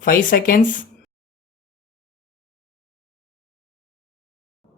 5 seconds.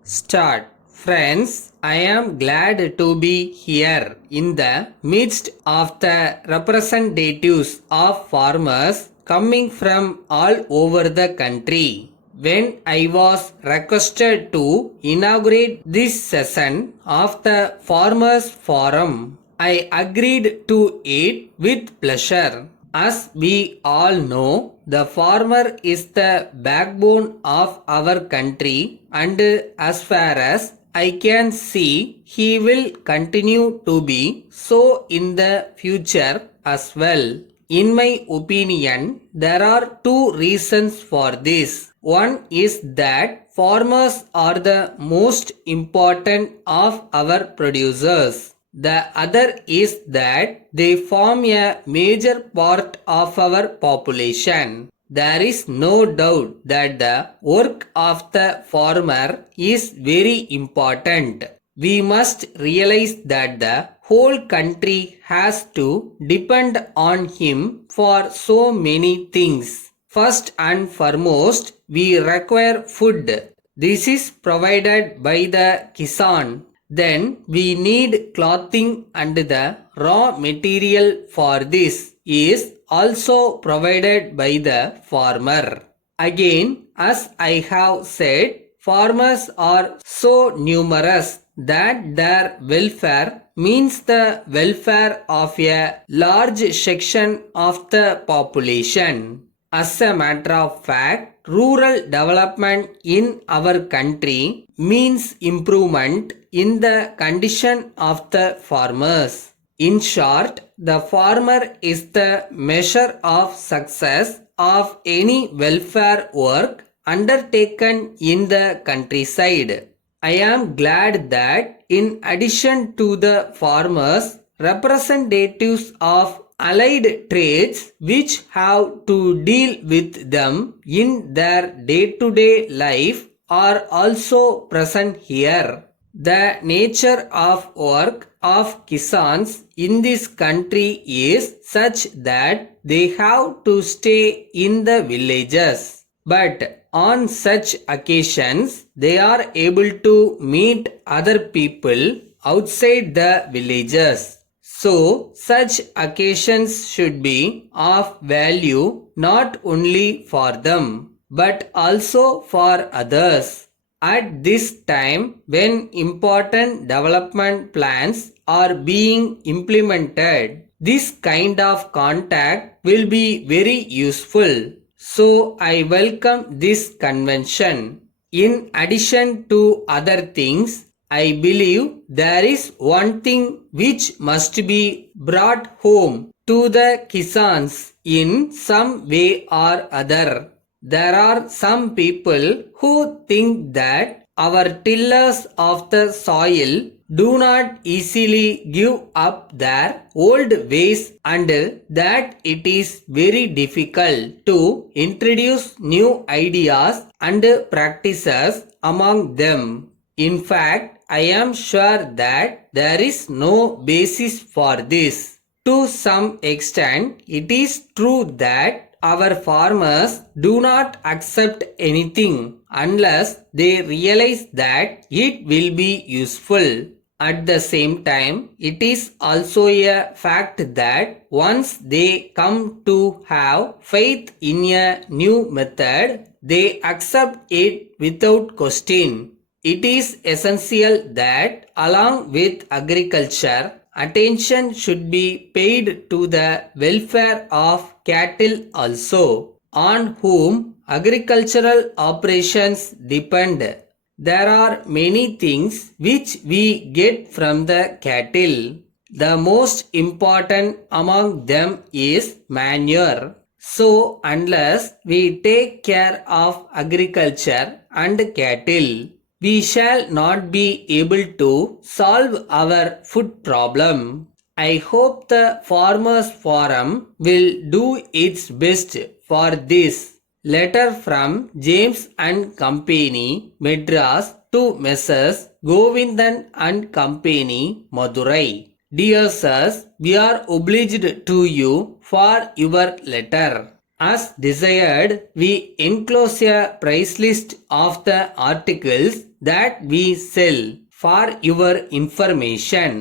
Start. Friends, I am glad to be here in the midst of the representatives of farmers coming from all over the country. When I was requested to inaugurate this session of the Farmers Forum, I agreed to it with pleasure. As we all know, the farmer is the backbone of our country, and as far as I can see, he will continue to be so in the future as well. In my opinion, there are two reasons for this. One is that farmers are the most important of our producers. The other is that they form a major part of our population. There is no doubt that the work of the farmer is very important. We must realize that the whole country has to depend on him for so many things. First and foremost, we require food. This is provided by the Kisan. Then we need clothing, and the raw material for this is also provided by the farmer. Again, as I have said, farmers are so numerous that their welfare means the welfare of a large section of the population. As a matter of fact, rural development in our country means improvement in the condition of the farmers. In short, the farmer is the measure of success of any welfare work undertaken in the countryside. I am glad that in addition to the farmers, representatives of allied trades which have to deal with them in their day-to-day life are also present here. The nature of work of Kisans in this country is such that they have to stay in the villages. But on such occasions, they are able to meet other people outside the villages. So, such occasions should be of value not only for them, but also for others. At this time, when important development plans are being implemented, this kind of contact will be very useful. So, I welcome this convention. In addition to other things, I believe there is one thing which must be brought home to the Kisans in some way or other. There are some people who think that our tillers of the soil do not easily give up their old ways, and that it is very difficult to introduce new ideas and practices among them. In fact, I am sure that there is no basis for this. To some extent, it is true that our farmers do not accept anything unless they realize that it will be useful. At the same time, it is also a fact that once they come to have faith in a new method, they accept it without question. It is essential that along with agriculture, attention should be paid to the welfare of cattle also, on whom agricultural operations depend. There are many things which we get from the cattle. The most important among them is manure. So, unless we take care of agriculture and cattle, we shall not be able to solve our food problem. I hope the Farmers Forum will do its best for this. Letter from James and Company, Madras, to Messrs. Govindan and Company, Madurai. Dear sirs, we are obliged to you for your letter. As desired, we enclose a price list of the articles that we sell for your information.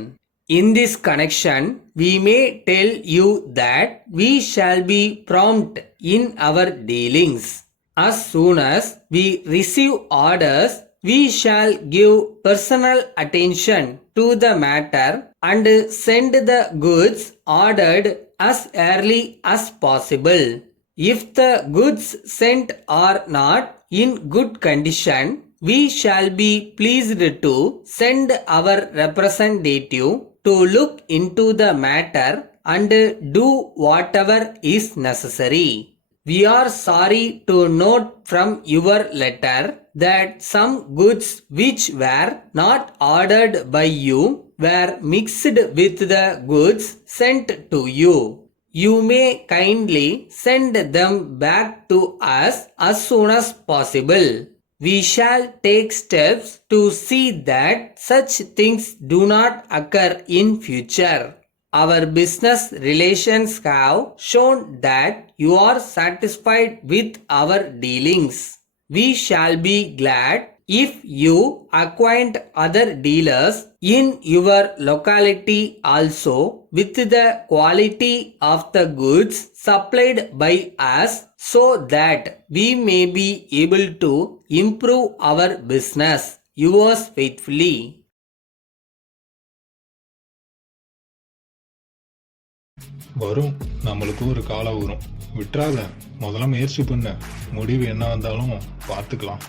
In this connection, we may tell you that we shall be prompt in our dealings. As soon as we receive orders, we shall give personal attention to the matter and send the goods ordered as early as possible. If the goods sent are not in good condition, we shall be pleased to send our representative to look into the matter and do whatever is necessary. We are sorry to note from your letter that some goods which were not ordered by you were mixed with the goods sent to you. You may kindly send them back to us as soon as possible. We shall take steps to see that such things do not occur in future. Our business relations have shown that you are satisfied with our dealings. We shall be glad if you acquaint other dealers in your locality also with the quality of the goods supplied by us, so that we may be able to improve our business. Yours faithfully. வரும், நம்மளுக்கு ஒரு காலம் வரும். விட்டுறாத, முதல்ல முயற்சி பண்ண, முடிவு என்ன வந்தாலும் பார்த்துக்கலாம்.